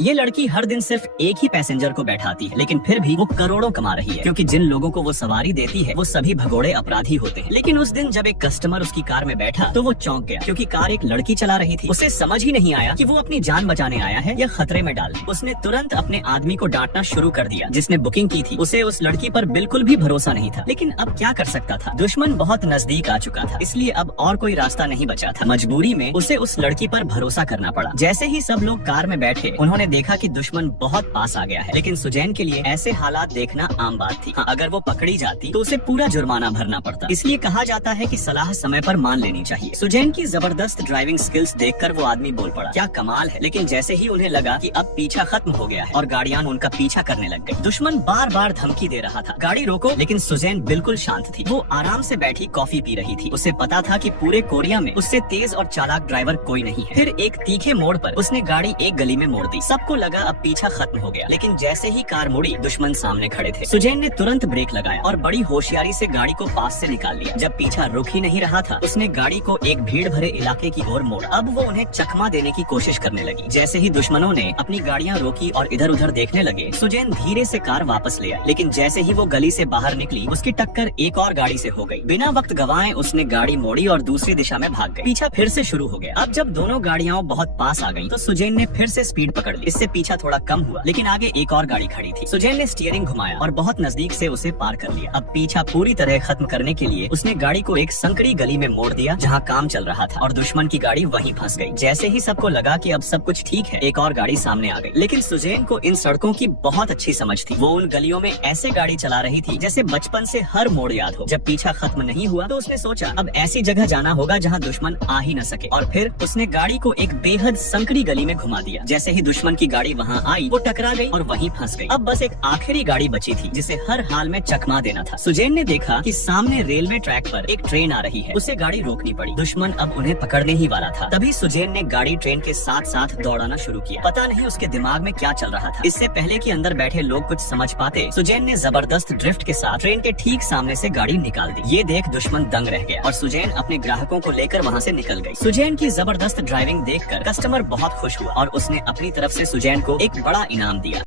ये लड़की हर दिन सिर्फ एक ही पैसेंजर को बैठाती है, लेकिन फिर भी वो करोड़ों कमा रही है, क्योंकि जिन लोगों को वो सवारी देती है वो सभी भगोड़े अपराधी होते हैं। लेकिन उस दिन जब एक कस्टमर उसकी कार में बैठा तो वो चौंक गया, क्योंकि कार एक लड़की चला रही थी। उसे समझ ही नहीं आया कि वो अपनी जान बचाने आया है या खतरे में डाल। उसने तुरंत अपने आदमी को डांटना शुरू कर दिया जिसने बुकिंग की थी। उसे उस लड़की पर बिल्कुल भी भरोसा नहीं था, लेकिन अब क्या कर सकता था, दुश्मन बहुत नजदीक आ चुका था, इसलिए अब और कोई रास्ता नहीं बचा था। मजबूरी में उसे उस लड़की पर भरोसा करना पड़ा। जैसे ही सब लोग कार में बैठे उन्होंने देखा कि दुश्मन बहुत पास आ गया है, लेकिन सुजैन के लिए ऐसे हालात देखना आम बात थी। हाँ, अगर वो पकड़ी जाती तो उसे पूरा जुर्माना भरना पड़ता। इसलिए कहा जाता है कि सलाह समय पर मान लेनी चाहिए। सुजैन की जबरदस्त ड्राइविंग स्किल्स देखकर वो आदमी बोल पड़ा, क्या कमाल है। लेकिन जैसे ही उन्हें लगा कि अब पीछा खत्म हो गया है और गाड़ियां उनका पीछा करने लग गई। दुश्मन बार बार धमकी दे रहा था, गाड़ी रोको, लेकिन सुजैन बिल्कुल शांत थी। वो आराम से बैठी कॉफी पी रही थी। उसे पता था कि पूरे कोरिया में उससे तेज और चालाक ड्राइवर कोई नहीं है। फिर एक तीखे मोड़ पर उसने गाड़ी एक गली में मोड़ दी। सबको लगा अब पीछा खत्म हो गया, लेकिन जैसे ही कार मुड़ी दुश्मन सामने खड़े थे। सुजैन ने तुरंत ब्रेक लगाया और बड़ी होशियारी से गाड़ी को पास से निकाल लिया। जब पीछा रुक ही नहीं रहा था उसने गाड़ी को एक भीड़ भरे इलाके की ओर मोड़ा। अब वो उन्हें चकमा देने की कोशिश करने लगी। जैसे ही दुश्मनों ने अपनी गाड़ियां रोकी और इधर उधर देखने लगे, सुजैन धीरे से कार वापस ले आई। लेकिन जैसे ही वो गली से बाहर निकली उसकी टक्कर एक और गाड़ी से हो गई। बिना वक्त गवाए उसने गाड़ी मोड़ी और दूसरी दिशा में भाग गई। पीछा फिर से शुरू हो गया। अब जब दोनों गाड़ियां बहुत पास आ गईं, तो सुजैन ने फिर से स्पीड पकड़ ली। इससे पीछा थोड़ा कम हुआ, लेकिन आगे एक और गाड़ी खड़ी थी। सुजैन ने स्टीयरिंग घुमाया और बहुत नजदीक से उसे पार कर लिया। अब पीछा पूरी तरह खत्म करने के लिए उसने गाड़ी को एक संकरी गली में मोड़ दिया जहाँ काम चल रहा था और दुश्मन की गाड़ी वहीं फंस गई। जैसे ही सबको लगा कि अब सब कुछ ठीक है, एक और गाड़ी सामने आ गई। लेकिन सुजैन को इन सड़कों की बहुत अच्छी समझ थी। वो उन गलियों में ऐसे गाड़ी चला रही थी जैसे बचपन से हर मोड़ याद हो। जब पीछा खत्म नहीं हुआ तो उसने सोचा अब ऐसी जगह जाना होगा जहाँ दुश्मन आ ही न सके, और फिर उसने गाड़ी को एक बेहद संकरी गली में घुमा दिया। जैसे ही दुश्मन की गाड़ी वहाँ आई वो टकरा गई और वहीं फंस गई। अब बस एक आखिरी गाड़ी बची थी जिसे हर हाल में चकमा देना था। सुजैन ने देखा कि सामने रेलवे ट्रैक पर एक ट्रेन आ रही है। उसे गाड़ी रोकनी पड़ी, दुश्मन अब उन्हें पकड़ने ही वाला था। तभी सुजैन ने गाड़ी ट्रेन के साथ साथ दौड़ाना शुरू किया। पता नहीं उसके दिमाग में क्या चल रहा था। इससे पहले कि अंदर बैठे लोग कुछ समझ पाते, सुजैन ने जबरदस्त ड्रिफ्ट के साथ ट्रेन के ठीक सामने से गाड़ी निकाल दी। ये देख दुश्मन दंग रह गया और सुजैन अपने ग्राहकों को लेकर वहाँ से निकल गई। सुजैन की जबरदस्त ड्राइविंग देखकर कस्टमर बहुत खुश हुआ और उसने अपनी तरफ से सुजैन को एक बड़ा इनाम दिया।